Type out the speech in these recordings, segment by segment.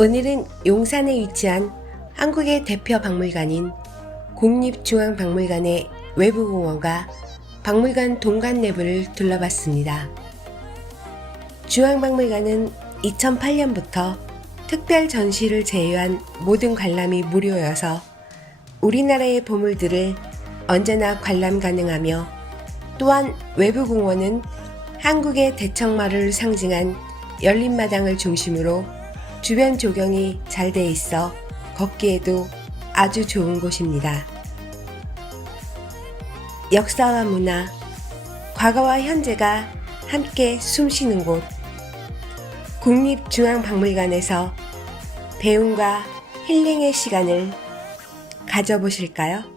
오늘은 용산에 위치한 한국의 대표 박물관인 국립중앙박물관의 외부공원과 박물관 동관 내부를 둘러봤습니다. 중앙박물관은 2008년부터 특별 전시를 제외한 모든 관람이 무료여서 우리나라의 보물들을 언제나 관람 가능하며 또한 외부공원은 한국의 대청마를 상징한 열린 마당을 중심으로 주변 조경이 잘 돼 있어 걷기에도 아주 좋은 곳입니다. 역사와 문화, 과거와 현재가 함께 숨쉬는 곳. 국립중앙박물관에서 배움과 힐링의 시간을 가져보실까요?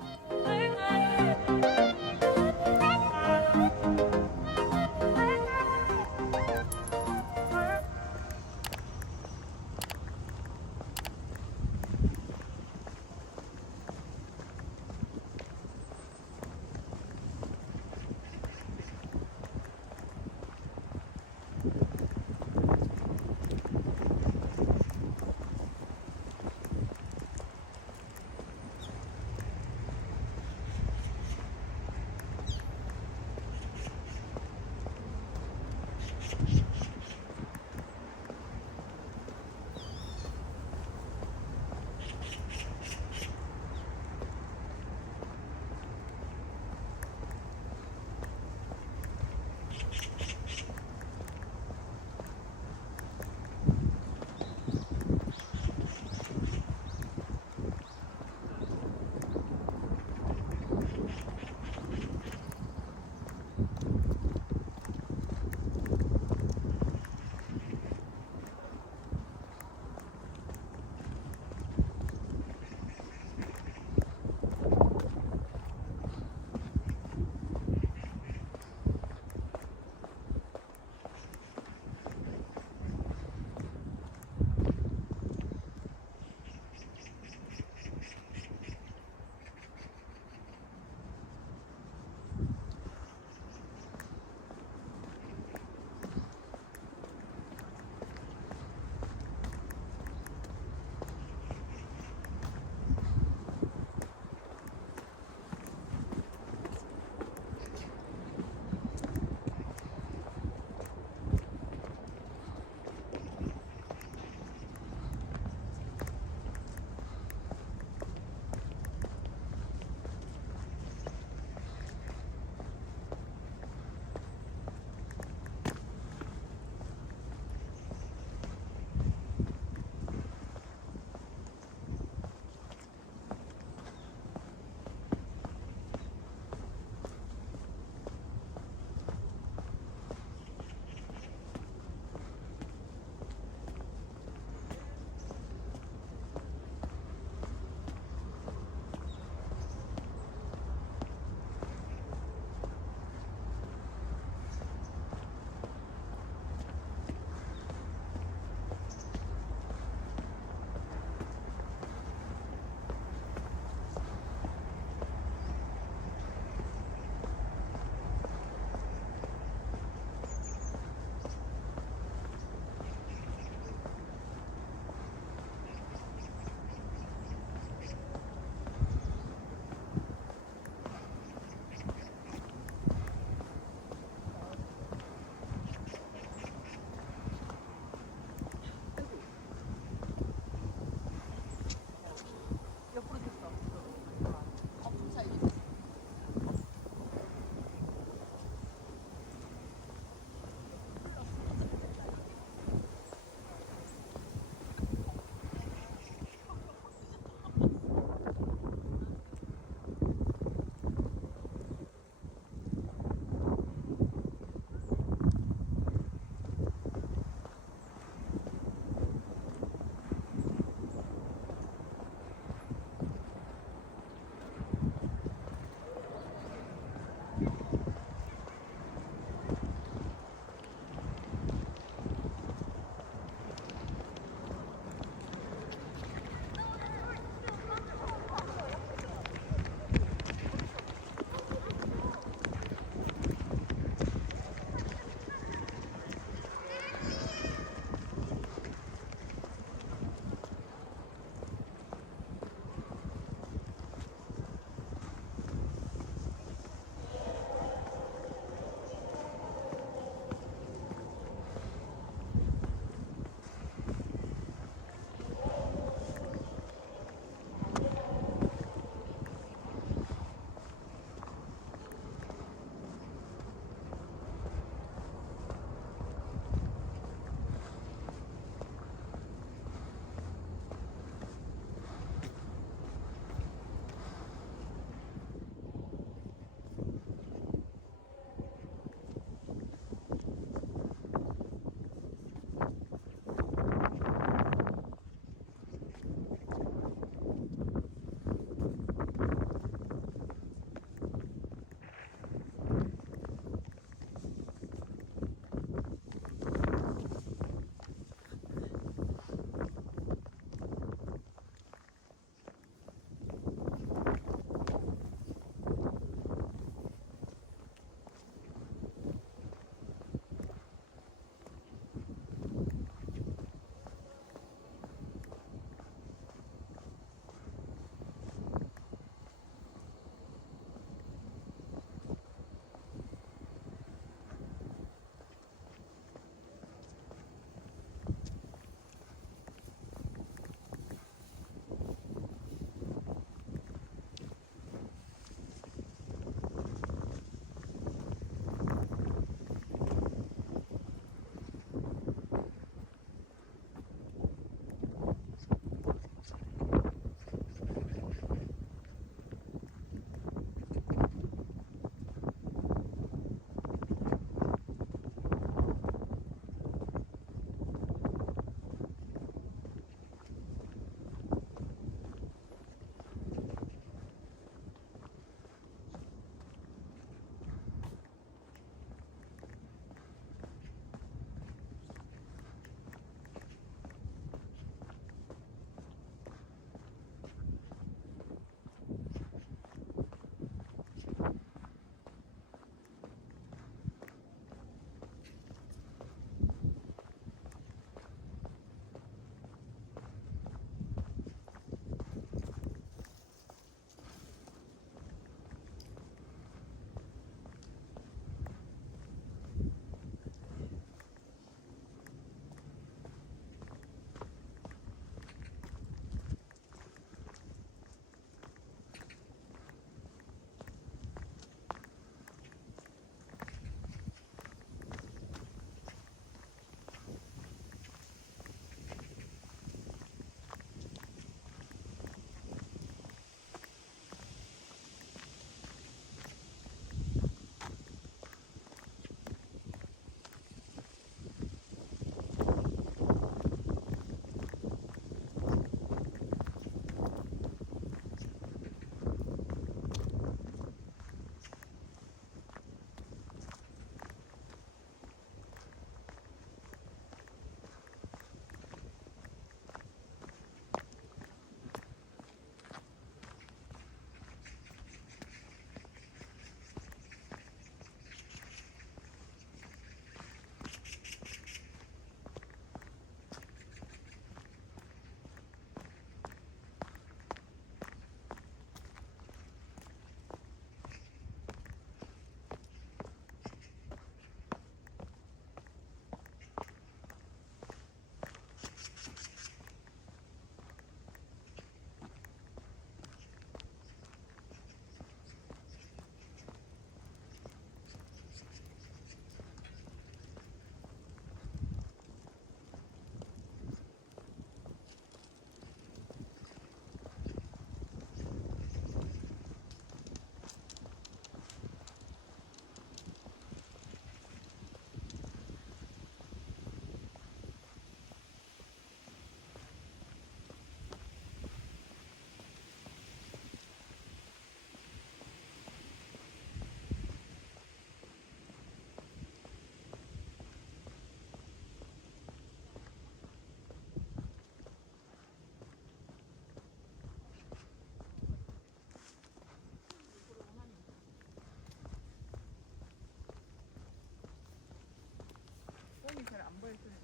화면이 잘 안 보여서 그래요.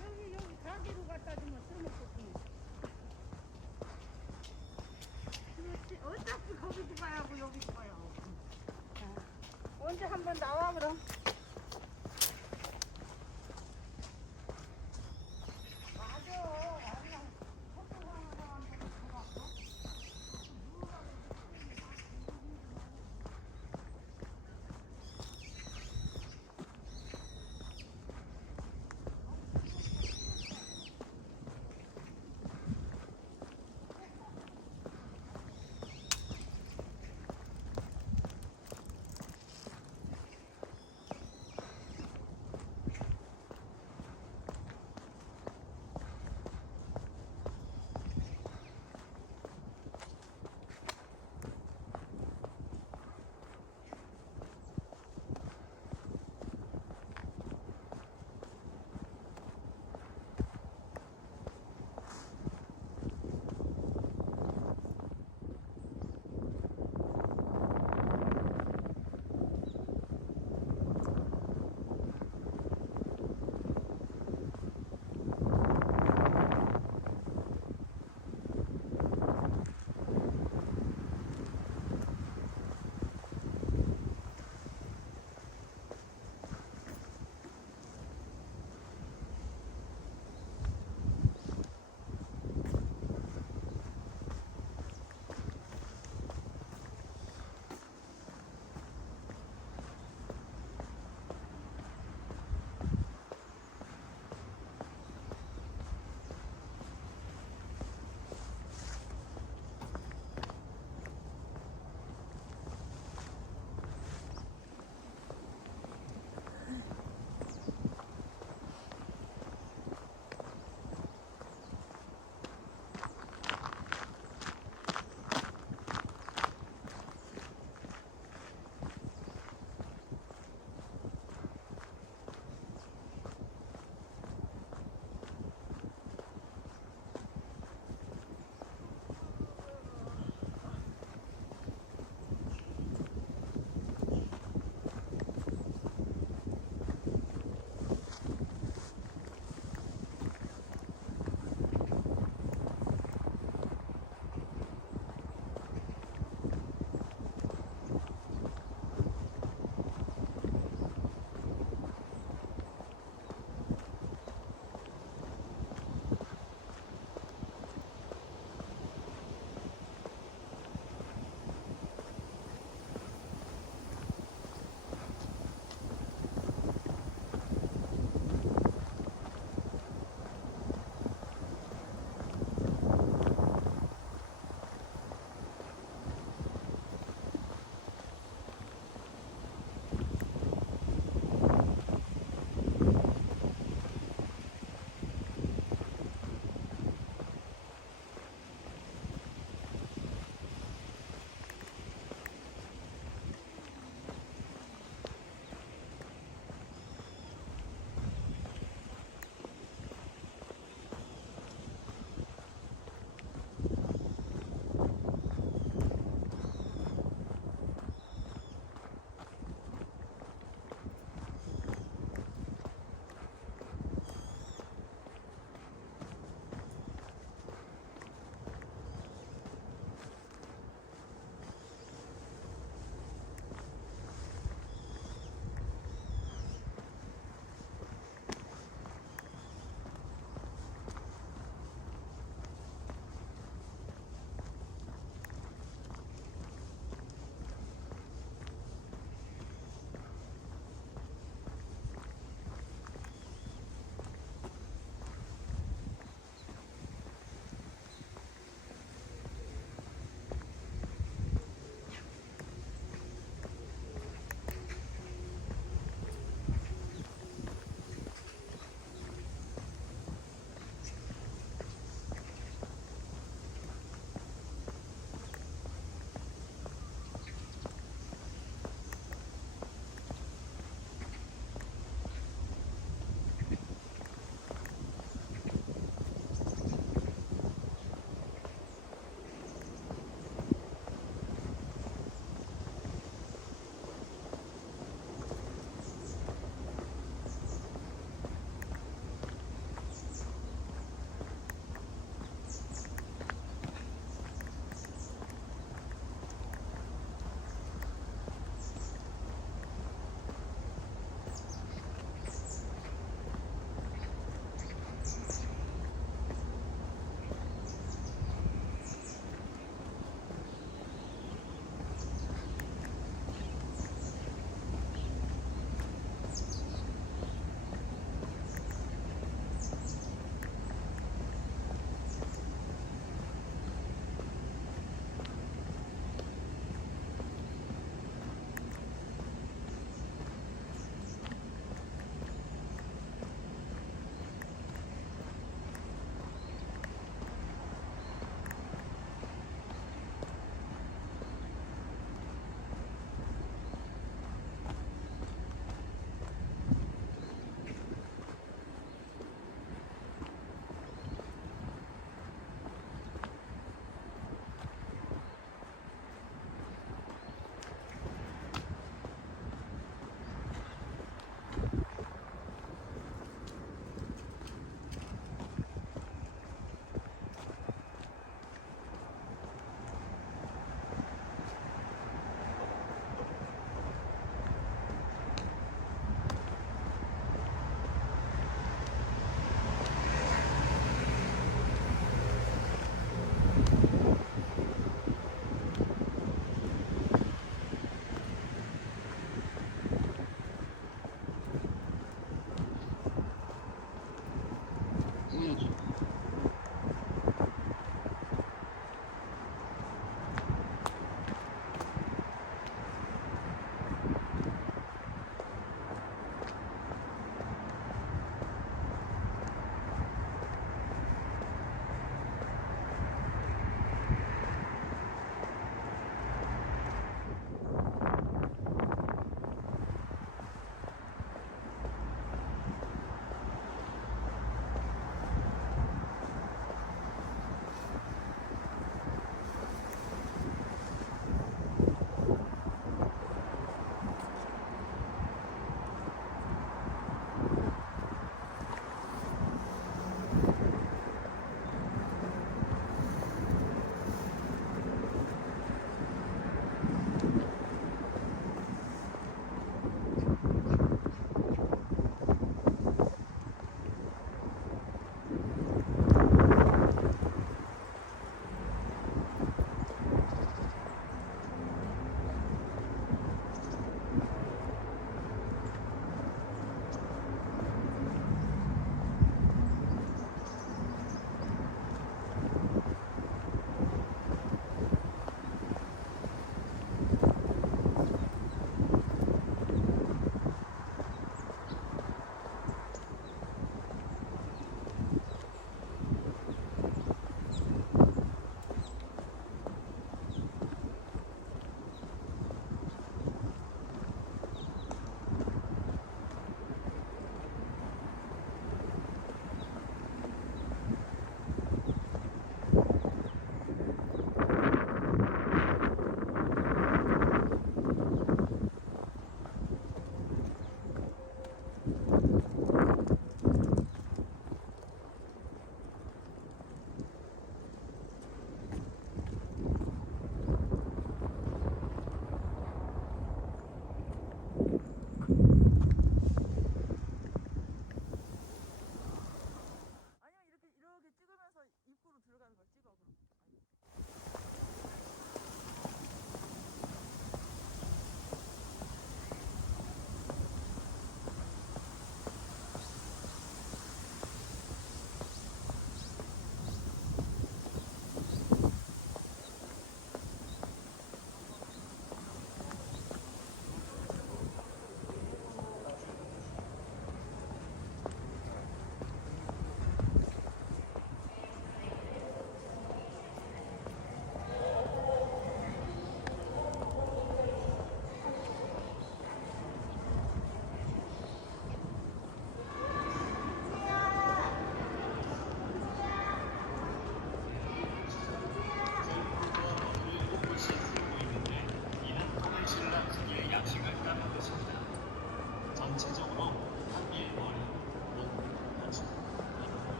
여기 여기 가게로 갖다 주면 쓸모없고 그렇지 어차피 하고 여기도 가야 하고 자, 언제 한번 나와 그럼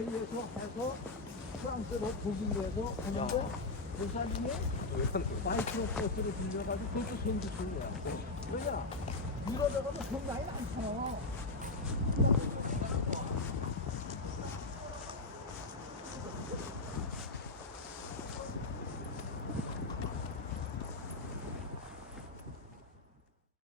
마르세유에서 해서 프랑스로 독일에서 하는데 도사님이 마이크로 버스를 빌려가지고 그것도 쓰는 거야. 왜냐? 가면 돈 많이 많잖아.